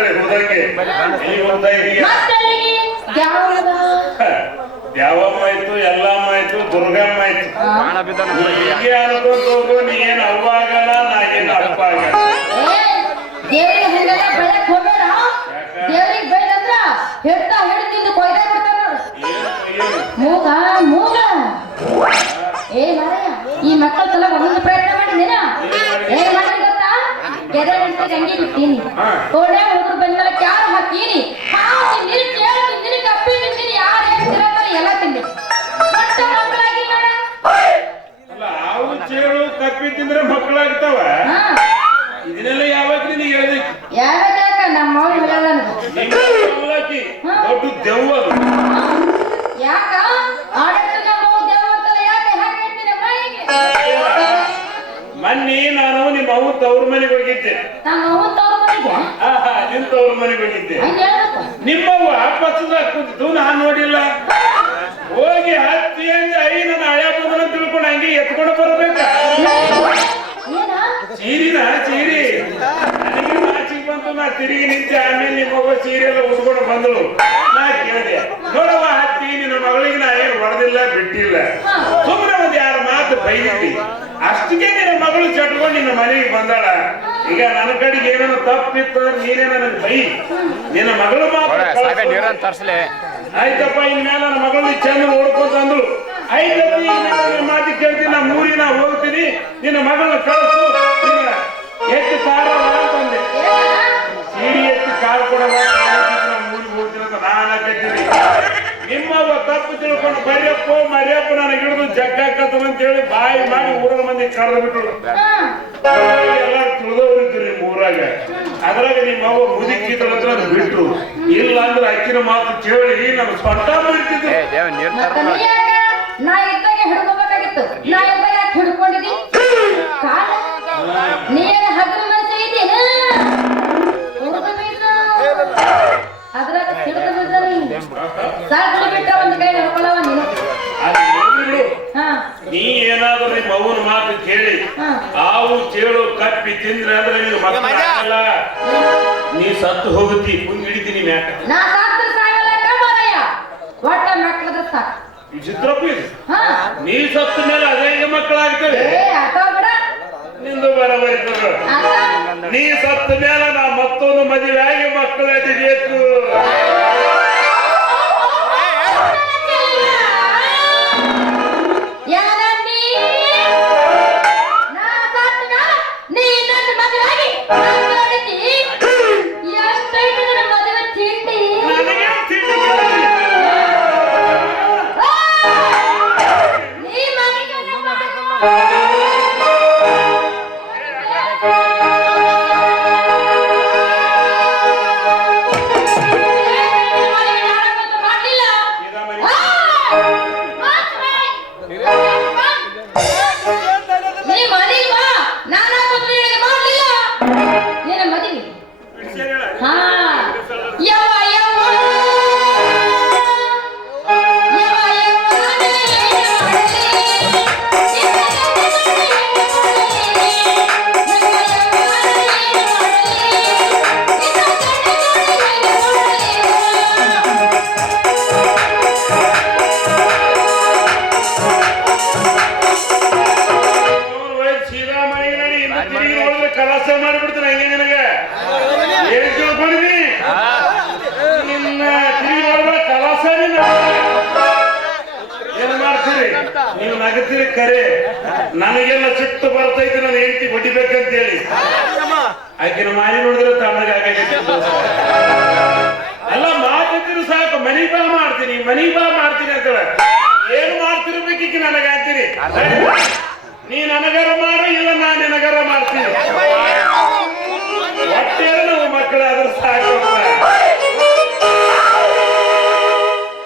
ಎದುರುಗಡೆ ಹೋದಂಗೆ ಯಾವಮ್ಮ ಆಯ್ತು ಎಲ್ಲಮ್ಮ ಆಯ್ತು ದುರ್ಗಮ್ಮ ಆಯ್ತು ಹೀಗೆ ಅನ್ಕೊಂತ ಹೋಗು. ನೀ ಏನ್ ಅವ್ವ ಆಗಲ್ಲ, ನಾ ಏನ್ ಅಪ್ಪ ಆಗಲ್ಲ. ದೇವರಿಗೆ ಹಂಗೆಲ್ಲ ಬೆಳಕ್ ಹೋಗ್ಬೇಡ. ದೇವರಿಗೆ ಬೈದಂದ್ರ ಹೇಳ್ತಾ ಹೇಳ್ತಿಂದು ಕೊಯ್ದ ಬಿಡ್ತಾರ. ಮೂಗ ಮೂಗ ಏ ಮಾರಯ್ಯ, ಈ ಮಕ್ಕಳ ಸಲ ಒಂದೊಂದು ಪ್ರಯತ್ನ ಮಾಡಿದೇನ ಏನ್ ಮಾಡಿ ಗೊತ್ತಾ? ಗೆರೆ ಗಂಟೆ ಗಂಗೆ ಬಿಟ್ಟೀನಿ, ಕೋಡೆ ಹುಡುಗರು ಬಂದ್ಮೇಲೆ ಕ್ಯಾರು ಹಾಕೀನಿ, ಹಾವು ತಿಂದಿನಿ, ಚೇಳು ತಿಂದಿನಿ, ಕಪ್ಪಿ ತಿಂದಿನಿ, ಯಾರು ಏನ್ ತಿನ್ನೋತಾರ ಎಲ್ಲ ತಿಂದಿನಿ. ಮತ್ತೆ ಮಕ್ಕಳಾಗಿ ನೋಡ. ಅಲ್ಲ, ಹಾವು ಚೇಳು ಕಪ್ಪಿ ತಿಂದ್ರೆ ಮಕ್ಕಳಾಗ್ತಾವ. ಇದನ್ನೆಲ್ಲ ಯಾವಾಗ ನೀನು ಹೇಳ್ಬೇಕು? ಯಾವಾಗ ನಮ್ಮ ದೊಡ್ಡ ದೆವ್ವ ಅದು. ಯಾಕ ಆಡಳಿತ ನಮ್ಮ ದೆವ್ವ ಅಂತಲ್ಲ, ಯಾಕೆ ಹಾಗೆ ಹೇಳ್ತೀನಿ ಮೊನ್ನೆ ನಾನು ನಿಮ್ಮ ಅವ್ವ ತವ್ರ ಮನೆಗೆ ಹೋಗಿದ್ದೆ. ನಮ್ಮ ಅವ್ವ ತವ್ರ ಮನೆಗೆ? ನಿಮ್ ತವ್ರ ಮನೆಗೆ ಹೋಗಿದ್ದೆ. ನಿಮ್ಮವ್ವ ಪಚ್ಚದ ಕೂತಿದ್ದು ನಾನು ನೋಡಿಲ್ಲ. ಹೋಗಿ ಹತ್ತಿ ಹಂಗೆ ನನ್ನ ಹಳೆ ಬದಲ ತಿಳ್ಕೊಂಡು ಹಂಗೆ ಎತ್ಕೊಂಡು ಬರ್ಬೇಕ. ಚೀರಿನ ಚೀರಿ ನನಗೆ ನಾಚಿಗೆ ಬಂತು. ನಾ ತಿರುಗಿ ನಿಂತೆ. ಆಮೇಲೆ ನಿಮ್ಮವ್ವ ಸೀರೆ ಎಲ್ಲ ಉಟ್ಕೊಂಡು ಬಂದಳು. ನಾ ಕೇಳಿದೆ, ನೋಡವ್ವ ಹತ್ತಿ ನಿನ್ನ ಮಗಳಿಗೆ ನಾ ಏನು ಹೊಡೆದಿಲ್ಲ ಬಿಟ್ಟಿಲ್ಲ, ಸುಮ್ಮನೆ ಒಂದ್ ಯಾರ ಮಾತು ಬೈದಿದ್ದಿ, ಅಷ್ಟಿಗೆ ನಿನ್ನ ಮಗಳು ಚಟ್ಕೊಂಡು ನಿನ್ನ ಮನೆಗೆ ಬಂದಾಳ. ಈಗ ನನ್ನ ಕಡೆಗೆ ಏನೇನು ತಪ್ಪಿತ್ತು ನೀನೇ ನನಗೆ ಬೈ. ನಿನ್ನ ಮಗಳು ಮಾತು ಆಯ್ತಪ್ಪ, ಇನ್ಮೇಲೆ ನನ್ನ ಮಗಳಿಗೆ ಚೆಂದ ನೋಡ್ಕೊಂತ ಅಂದಳು. ಆಯ್ತಪ್ಪ, ನಿನ್ನ ಮಾತಿ ಕೇಳ್ತೀನಿ, ನಾ ಮೂರಿನ ಹೋಗ್ತೀನಿ, ನಿನ್ನ ಮಗಳನ್ನ ಕಳಿಸು, ನಿನ್ನ ಎತ್ತು ಕಾರ ಅಂತಂದೆ. ಸೀರಿ ಎತ್ತಿ ಕಾಲು ಕೊಡವ, ಮೂರಿಗೆ ಹೋಗ್ತೀನಿ ಅಂತ ನಾನು ಕತ್ತೀನಿ. ನಿಮ್ಮವ್ವ ತಪ್ಪು ತಿಳ್ಕೊಂಡು ಬರಿಯಪ್ಪ ಮರಿಯಪ್ಪ ನನಗೆ ಹಿಡಿದು ಜಗ್ಗಾಕತ್ತದ ಅಂತ ಹೇಳಿ ಬಾಯಿ ಮಾಡಿ ಊರ ಮಂದಿ ಕರೆದು ಬಿಟ್ಟಳು. ಎಲ್ಲ ತಿಳಿದವ್ರಿದ್ರು ನಿಮ್ಮ ಊರಾಗ. ಅದ್ರಾಗ ನಿಮ್ಮವ್ವ ಮುದುಕಿದ್ರ ಬಿಟ್ರು. ಇಲ್ಲ ಅಂದ್ರೆ ಅಕ್ಕಿನ ಮಾತು ಕೇಳಿ ನಾನು ಸ್ವಂತ ಬಿಡ್ತಿದ್ದೆ. ನಾ ಇದ್ದಾಗ ಹಿಡ್ಕೋಬೇಕಾಗಿತ್ತು, ನಾ ಇದ್ದಾಗ ಯಾಕೆ ಹಿಡ್ಕೊಂಡಿದ್ದಿ? ನೀನು ಹಗ್ರ ಮನಸ್ಸು ಇದ್ದೀನ ಅದ್ರಾಗ ಹಿಡಿದು ಬಿಡ್ತಾರೆ. ಸಾಕು ಬಿಟ್ಟ ಒಂದು ಕೈ ನಡ್ಕೊಳ್ಳವ ನೀನು. ನೀ ಏನಾದ್ರೂ ನಿಮ್ಮ ಅವ್ವನ ಮಾತು ಕೇಳಿ ಹಾವು ಚೇಳು ಕಪ್ಪಿ ತಿಂದ್ರೆ ಅಂದ್ರೆ ನೀನು ಮಕ್ಕಳ ನೀ ಸತ್ತು ಹೋಗುತ್ತಿ. ಮುಂದೆ ಹಿಡಿತೀನಿ ಮ್ಯಾಕ. ನಾ ಸತ್ತು ಸಾಯಲ್ಲ ಮಾರಯ್ಯ, ಒಟ್ಟ ಮಕ್ಕಳದ ಸಾಕು. ಚಿತ್ರಪ್ಪ ಇದು ನೀ ಸತ್ತ ಮೇಲೆ ಅದೇ ಮಕ್ಕಳಾಗ್ತವೆ. ನಿಂದು ಬರಬಾರಿದ್ರು. ನೀ ಸತ್ತ ಮೇಲೆ ನಾ ಮತ್ತೊಂದು ಮದುವೆ ಆಗಿ ಮಕ್ಕಳಲ್ಲಿ ಬೇಕು. ನೀವು ನಗತೀರಿ ಕರೆ, ನನಗೆಲ್ಲ ಸಿಟ್ಟು ಬರ್ತೈತಿ, ನಾನು ಹೆಂಡತಿ ಹೊಡಿಬೇಕಂತ ಹೇಳಿ. ಆಕಿನ ಮಾರಿ ನೋಡಿದ್ರೆ ತಣ್ಣಗಾಗೈತಿ. ಅಲ್ಲ ಮಾತಿದ್ರು ಸಾಕು, ಮನಿ ಬಾ ಮಾಡ್ತೀನಿ, ಮನಿ ಬಾ